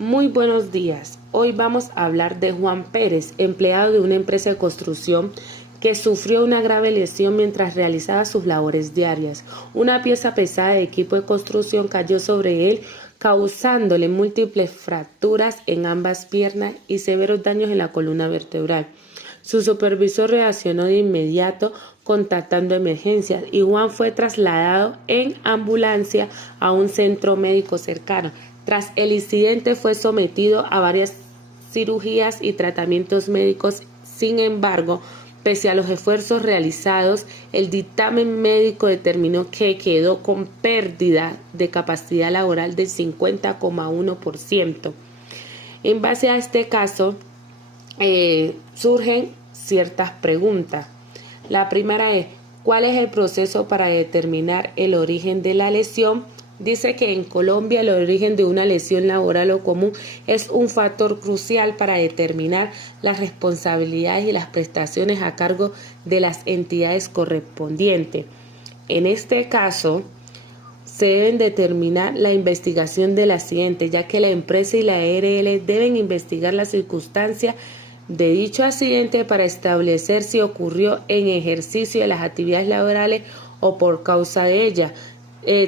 Muy buenos días. Hoy vamos a hablar de Juan Pérez, empleado de una empresa de construcción que sufrió una grave lesión mientras realizaba sus labores diarias. Una pieza pesada de equipo de construcción cayó sobre él, causándole múltiples fracturas en ambas piernas y severos daños en la columna vertebral. Su supervisor reaccionó de inmediato contactando emergencias y Juan fue trasladado en ambulancia a un centro médico cercano. Tras el incidente fue sometido a varias cirugías y tratamientos médicos. Sin embargo, pese a los esfuerzos realizados, el dictamen médico determinó que quedó con pérdida de capacidad laboral del 50,1%. En base a este caso, surgen ciertas preguntas. La primera es, ¿cuál es el proceso para determinar el origen de la lesión? Dice que en Colombia el origen de una lesión laboral o común es un factor crucial para determinar las responsabilidades y las prestaciones a cargo de las entidades correspondientes. En este caso, se deben determinar la investigación del accidente, ya que la empresa y la ARL deben investigar las circunstancias de dicho accidente para establecer si ocurrió en ejercicio de las actividades laborales o por causa de ella.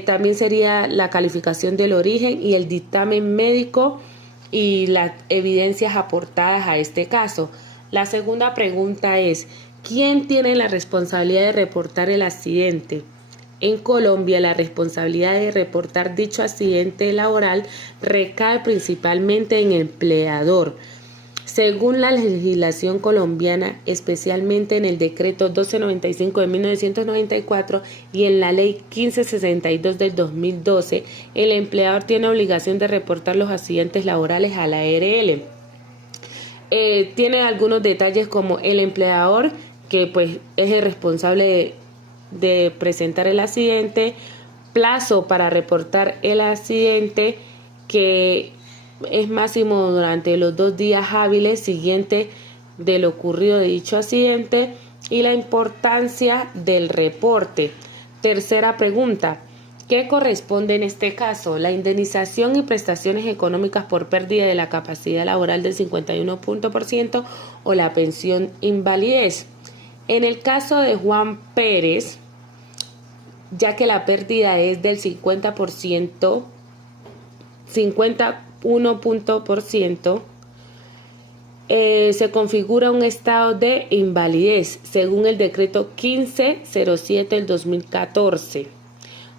También sería la calificación del origen y el dictamen médico y las evidencias aportadas a este caso. La segunda pregunta es, ¿quién tiene la responsabilidad de reportar el accidente? En Colombia, la responsabilidad de reportar dicho accidente laboral recae principalmente en el empleador. Según la legislación colombiana, especialmente en el decreto 1295 de 1994 y en la ley 1562 del 2012, el empleador tiene obligación de reportar los accidentes laborales a la ARL. Tiene algunos detalles como el empleador, que pues es el responsable de presentar el accidente, plazo para reportar el accidente, que es máximo durante los 2 días hábiles siguientes de lo ocurrido de dicho accidente, y la importancia del reporte. Tercera pregunta, ¿qué corresponde en este caso? ¿La indemnización y prestaciones económicas por pérdida de la capacidad laboral del 51% o la pensión invalidez? En el caso de Juan Pérez, ya que la pérdida es del 50%, 51%, se configura un estado de invalidez según el decreto 1507 del 2014,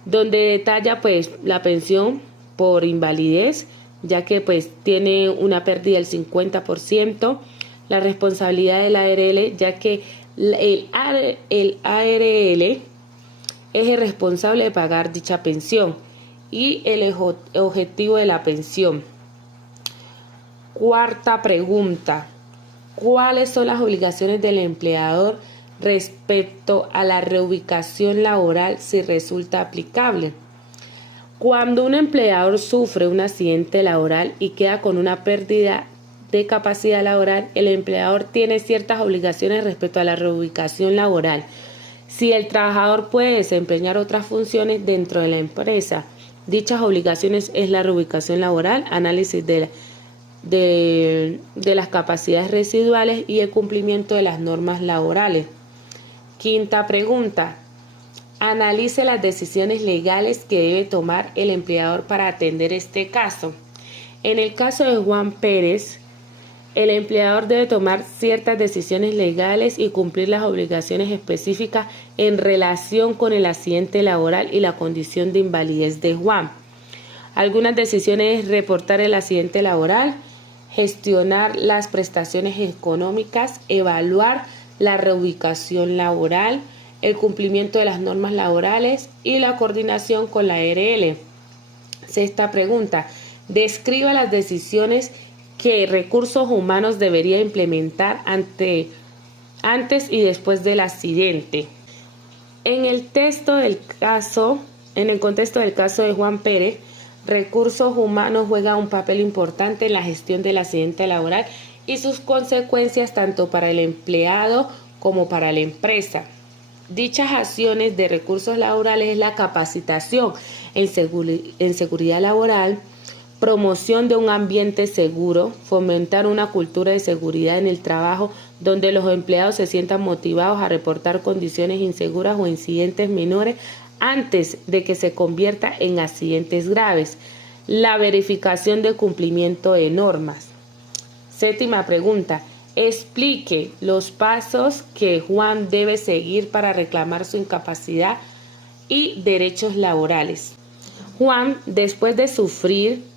donde detalla pues la pensión por invalidez, ya que pues tiene una pérdida del 50%, la responsabilidad de la ARL, ya que el ARL es el responsable de pagar dicha pensión, y el objetivo de la pensión. Cuarta pregunta, ¿cuáles son las obligaciones del empleador respecto a la reubicación laboral si resulta aplicable? Cuando un empleador sufre un accidente laboral y queda con una pérdida de capacidad laboral, el empleador tiene ciertas obligaciones respecto a la reubicación laboral. Si el trabajador puede desempeñar otras funciones dentro de la empresa, dichas obligaciones es la reubicación laboral, análisis de las capacidades residuales y el cumplimiento de las normas laborales. Quinta pregunta, analice las decisiones legales que debe tomar el empleador para atender este caso. En el caso de Juan Pérez, el empleador debe tomar ciertas decisiones legales y cumplir las obligaciones específicas en relación con el accidente laboral y la condición de invalidez de Juan. Algunas decisiones es reportar el accidente laboral, gestionar las prestaciones económicas, evaluar la reubicación laboral, el cumplimiento de las normas laborales y la coordinación con la ARL. Sexta pregunta, describa las decisiones que Recursos Humanos debería implementar antes y después del accidente. En el contexto del caso de Juan Pérez, Recursos Humanos juega un papel importante en la gestión del accidente laboral y sus consecuencias tanto para el empleado como para la empresa. Dichas acciones de recursos laborales es la capacitación en seguridad laboral, promoción de un ambiente seguro, fomentar una cultura de seguridad en el trabajo donde los empleados se sientan motivados a reportar condiciones inseguras o incidentes menores antes de que se convierta en accidentes graves. La verificación de cumplimiento de normas. Séptima pregunta. Explique los pasos que Juan debe seguir para reclamar su incapacidad y derechos laborales. Juan, después de sufrir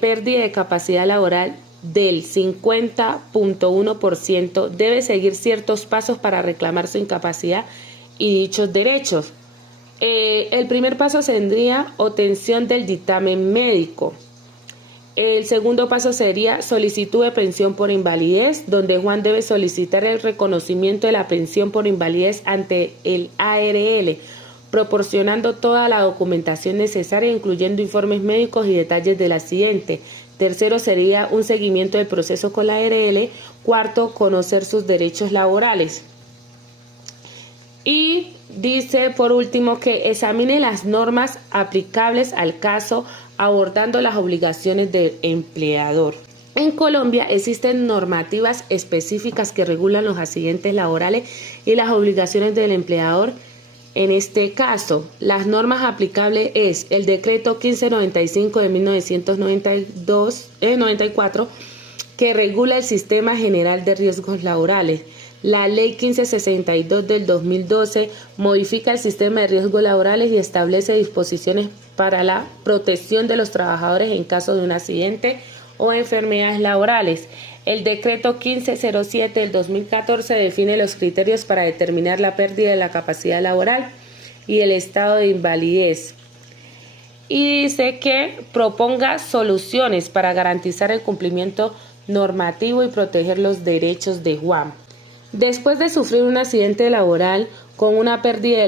pérdida de capacidad laboral del 50.1%, debe seguir ciertos pasos para reclamar su incapacidad y dichos derechos. El primer paso sería obtención del dictamen médico. El segundo paso sería solicitud de pensión por invalidez, donde Juan debe solicitar el reconocimiento de la pensión por invalidez ante el ARL, proporcionando toda la documentación necesaria, incluyendo informes médicos y detalles del accidente. Tercero sería un seguimiento del proceso con la ARL. Cuarto, conocer sus derechos laborales. Y dice por último que examine las normas aplicables al caso, abordando las obligaciones del empleador. En Colombia existen normativas específicas que regulan los accidentes laborales y las obligaciones del empleador. En este caso, las normas aplicables es el decreto 1595 de 1994 que regula el Sistema General de Riesgos Laborales. La Ley 1562 del 2012 modifica el sistema de riesgos laborales y establece disposiciones para la protección de los trabajadores en caso de un accidente o enfermedades laborales. El decreto 1507 del 2014 define los criterios para determinar la pérdida de la capacidad laboral y el estado de invalidez. Y dice que proponga soluciones para garantizar el cumplimiento normativo y proteger los derechos de Juan. Después de sufrir un accidente laboral con una pérdida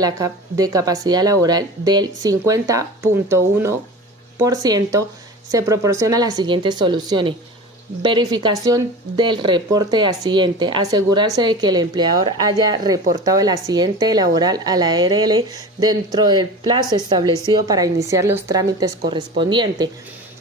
de capacidad laboral del 50.1%, se proporciona las siguientes soluciones. Verificación del reporte de accidente. Asegurarse de que el empleador haya reportado el accidente laboral a la ARL dentro del plazo establecido para iniciar los trámites correspondientes.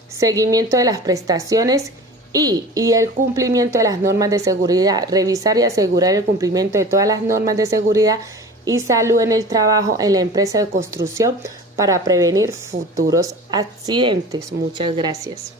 Seguimiento de las prestaciones y el cumplimiento de las normas de seguridad. Revisar y asegurar el cumplimiento de todas las normas de seguridad y salud en el trabajo en la empresa de construcción para prevenir futuros accidentes. Muchas gracias.